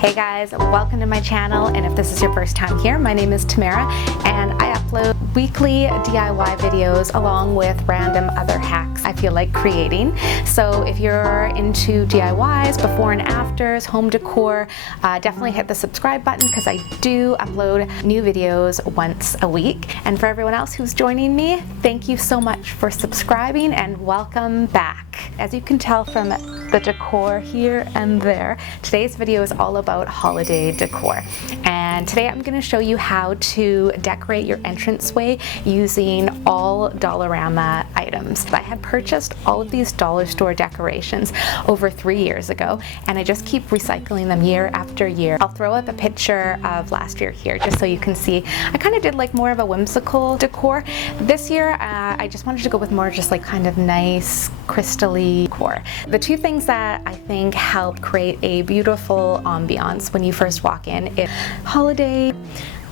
Hey guys, welcome to my channel, and if this is your first time here, my name is Tamara and I upload weekly DIY videos along with random other hacks I feel like creating. So if you're into DIYs, before and afters, home decor, definitely hit the subscribe button because I do upload new videos once a week. And for everyone else who's joining me, thank you so much for subscribing and welcome back. As you can tell from the decor here and there, today's video is all about holiday decor. And today I'm going to show you how to decorate your entranceway using all dollarama items. I had purchased all of these dollar store decorations over 3 years ago, and I just keep recycling them year after year. I'll throw up a picture of last year here just so you can see. I kind of did like more of a whimsical decor. This year I just wanted to go with more just like kind of nice crystal-y decor. The two things that I think help create a beautiful ambiance when you first walk in is holiday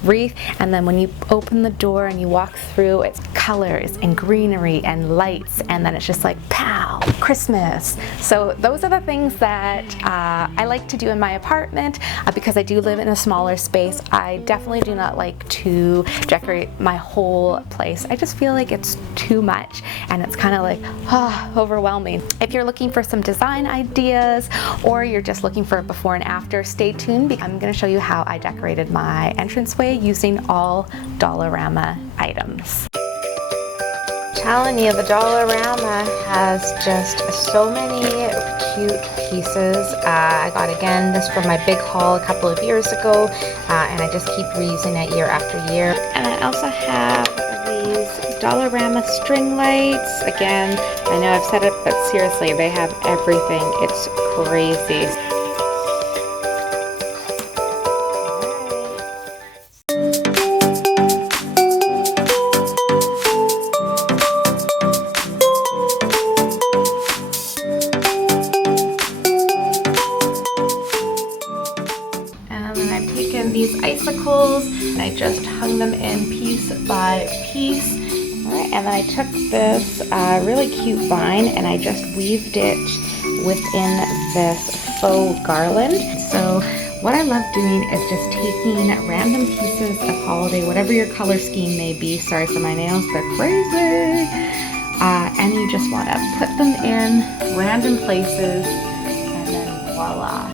wreath, and then when you open the door and you walk through, it's colors and greenery and lights, and then it's just like pow, Christmas. So those are the things that I like to do in my apartment because I do live in a smaller space. I definitely do not like to decorate my whole place. I just feel like it's too much and it's kind of like overwhelming. If you're looking for some design ideas or you're just looking for a before and after, stay tuned because I'm going to show you how I decorated my entranceway using all dollarama items. Telling you, the dollarama has just so many cute pieces. I got again this from my big haul a couple of years ago, and I just keep reusing it year after year. And I also have these dollarama string lights. Again, I know I've said it, but seriously, they have everything. It's crazy. These icicles, and I just hung them in piece by piece. All right, and then I took this really cute vine and I just weaved it within this faux garland. So what I love doing is just taking random pieces of holiday, whatever your color scheme may be. Sorry for my nails, they're crazy. And you just want to put them in random places, and then voila.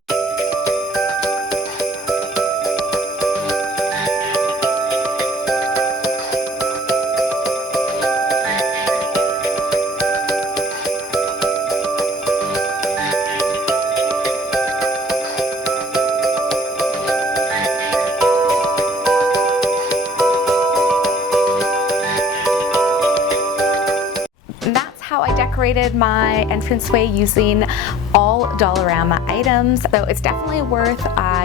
How I decorated my entranceway using all dollarama items. So it's definitely worth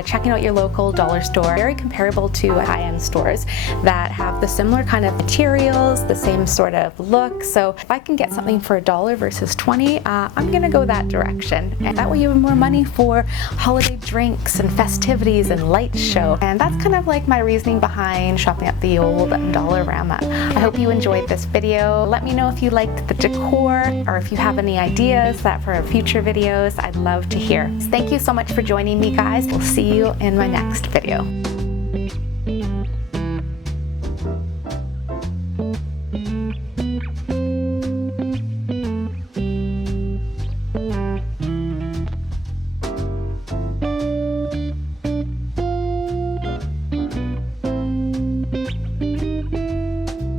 checking out your local dollar store. Very comparable to high-end stores that have the similar kind of materials, the same sort of look. So if I can get something for $1 versus 20, I'm gonna go that direction. And that way you have more money for holiday drinks and festivities and light show. And that's kind of like my reasoning behind shopping at the old dollarama. I hope you enjoyed this video. Let me know if you liked the decor, or if you have any ideas that for future videos, I'd love to hear. Thank you so much for joining me, guys. We'll see you in my next video.